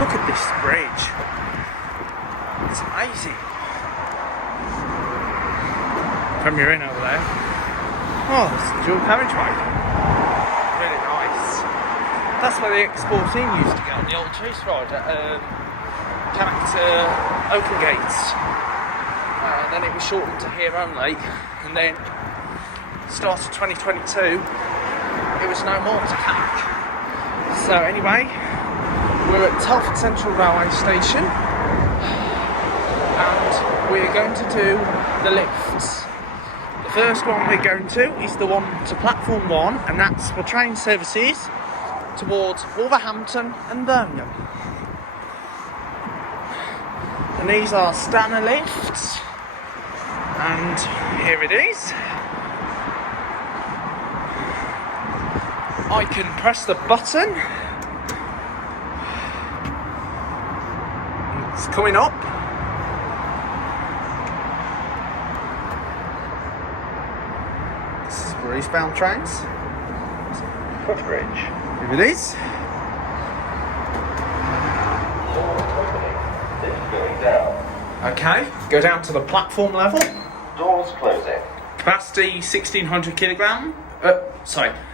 Look at this bridge. It's amazing. From your in over there. Oh, it's a dual carriageway. Really nice. That's where the X14 used to go on the old chase ride at Cannock to Oaken Gates. And then it was shortened to here only. And then, start of 2022, it was no more to Cannock. So anyway, we're at Telford Central Railway Station. And we're going to do the lifts. The first one we're going to is the one to platform 1, and that's for train services towards Wolverhampton and Birmingham. And these are Stannah lifts, and here it is. I can press the button. It's coming up. This is for eastbound trains. Footbridge. Here it is. Okay, go down to the platform level. Doors closing. Capacity 1600 kilogram.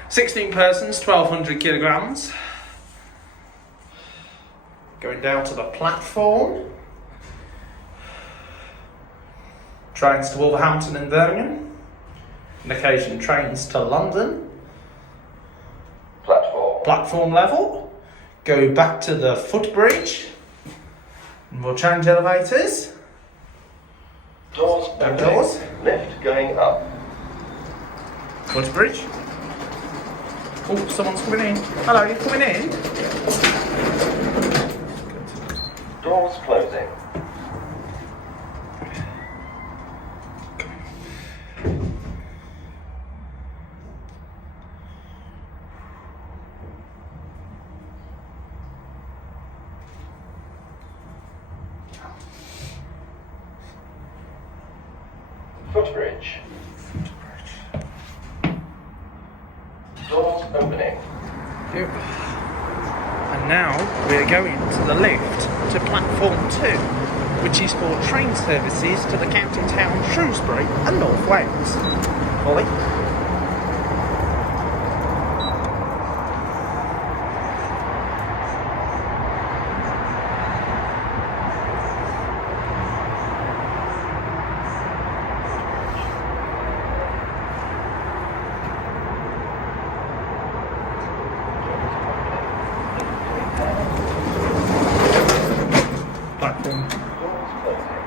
16 persons, 1200 kilograms. Going down to the platform. Trains to Wolverhampton and Birmingham. On occasion, trains to London. Platform level. Go back to the footbridge. And we'll change elevators. Doors opening. Doors. Lift going up. Footbridge. Oh, someone's coming in. Hello, you're coming in? Doors closing. Footbridge. Doors opening. Yep. And now we're going to the lift to platform 2, which is for train services to the county town Shrewsbury and North Wales. Ollie? Platform. Doors closing.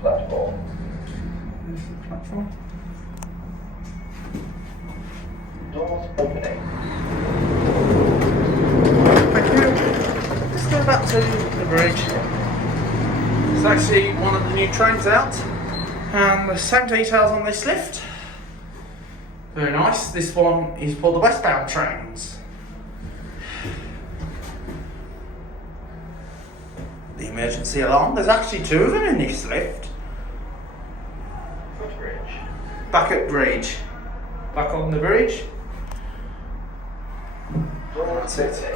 Platform. There's the platform. Doors opening. Thank you. Let's go back to the bridge. It's actually one of the new trains out. And the same details on this lift. Very nice. This one is for the westbound trains. The emergency alarm. There's actually 2 of them in this lift. Footbridge. Back at bridge. Back on the bridge. Doors That's it. opening.